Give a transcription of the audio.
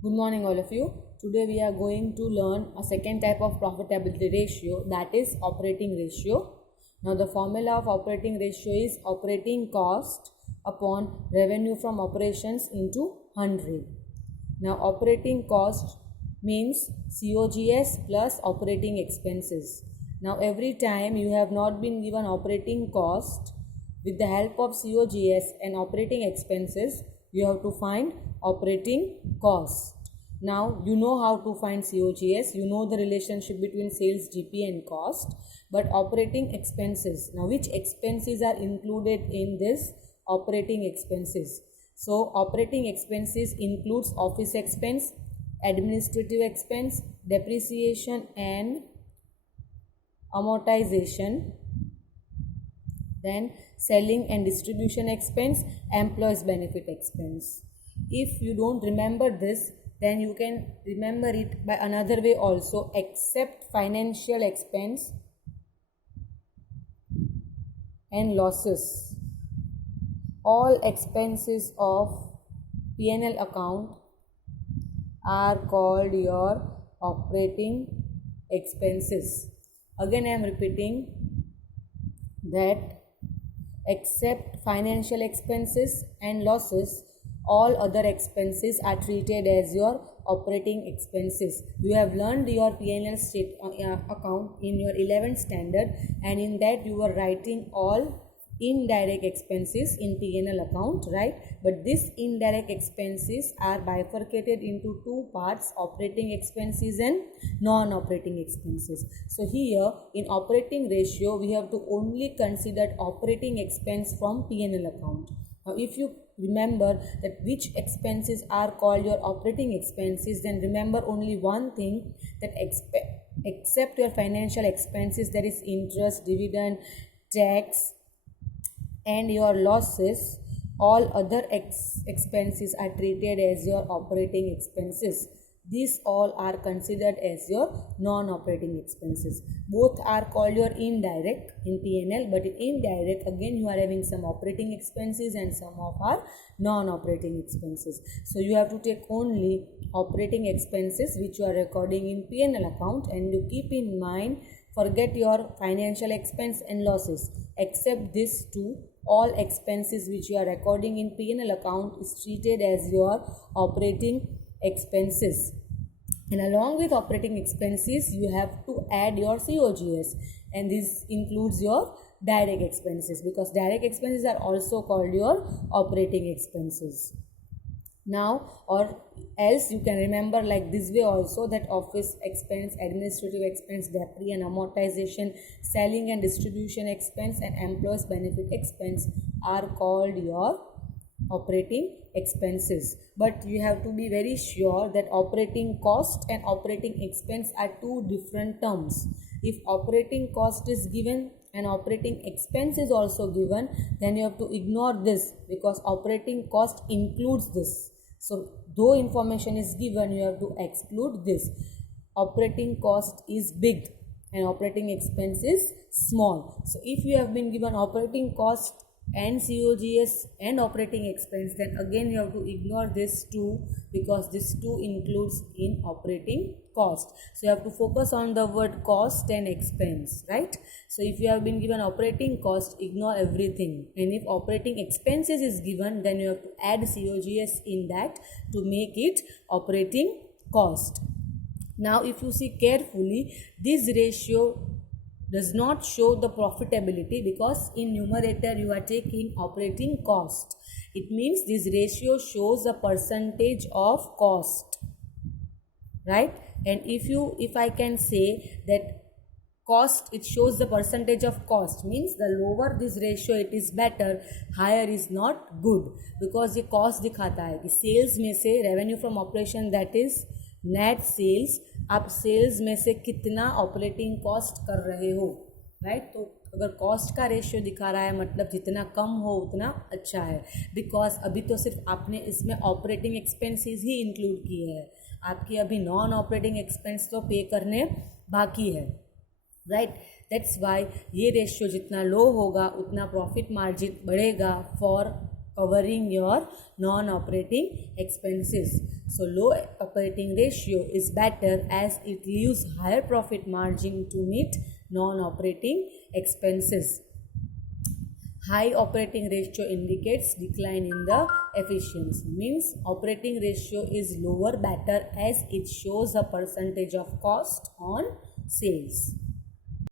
Good morning, all of you. Today we are going to learn a second type of profitability ratio, that is operating ratio. Now the formula of operating ratio is operating cost upon revenue from operations into 100. Now operating cost means COGS plus operating expenses. Now every time you have not been given operating cost, with the help of COGS and operating expenses, you have to find operating cost. Now you know how to find COGS, you know the relationship between sales, GP and cost, but operating expenses, now which expenses are included in this operating expenses? So operating expenses includes office expense, administrative expense, depreciation and amortization, then selling and distribution expense, employees benefit expense. If you don't remember this, then you can remember it by another way also, except financial expense and losses. All expenses of P&L account are called your operating expenses. Again I am repeating that except financial expenses and losses, all other expenses are treated as your operating expenses. You have learned your P&L account in your 11th standard, and in that you were writing all indirect expenses in P&L account, right? But these indirect expenses are bifurcated into two parts, operating expenses and non-operating expenses. So here in operating ratio, we have to only consider operating expense from P&L account. Now if you remember that which expenses are called your operating expenses, then remember only one thing, that except your financial expenses, that is interest, dividend, tax and your losses, all other expenses are treated as your operating expenses. These all are considered as your non-operating expenses. Both are called your indirect in P&L, but in indirect again you are having some operating expenses and some of our non-operating expenses. So you have to take only operating expenses which you are recording in P&L account, and you keep in mind, forget your financial expense and losses. Except these two, all expenses which you are recording in P&L account is treated as your operating expenses. And along with operating expenses, you have to add your COGS, and this includes your direct expenses, because direct expenses are also called your operating expenses. Now, or else you can remember like this way also, that office expense, administrative expense, depre and amortization, selling and distribution expense and employees benefit expense are called your operating expenses. But you have to be very sure that operating cost and operating expense are two different terms. If operating cost is given and operating expense is also given, then you have to ignore this, because operating cost includes this. So though information is given, you have to exclude this. Operating cost is big and operating expense is small. So if you have been given operating cost and COGS and operating expense, then again you have to ignore this two, because this two includes in operating cost. So you have to focus on the word cost and expense, right? So if you have been given operating cost, ignore everything, and if operating expenses is given, then you have to add COGS in that to make it operating cost. Now if you see carefully, this ratio does not show the profitability, because in numerator you are taking operating cost. It means this ratio shows a percentage of cost, right? And if I can say that cost, it shows the percentage of cost, means the lower this ratio it is better, higher is not good, because ये cost दिखाता है कि sales में से revenue from operation, that is net sales, आप sales में से कितना ऑपरेटिंग कॉस्ट कर रहे हो, राइट? तो अगर कॉस्ट का रेशियो दिखा रहा है, मतलब जितना कम हो उतना अच्छा है, बिकॉज अभी तो सिर्फ आपने इसमें ऑपरेटिंग एक्सपेंसेस ही इंक्लूड किए हैं, आपकी अभी नॉन ऑपरेटिंग एक्सपेंस तो पे करने बाकी है, राइट? दैट्स वाई ये रेशियो जितना लो होगा उतना प्रॉफिट मार्जिन बढ़ेगा for covering your non-operating expenses. So low operating ratio is better as it leaves higher profit margin to meet non-operating expenses. High operating ratio indicates decline in the efficiency. Means operating ratio is lower better as it shows a percentage of cost on sales.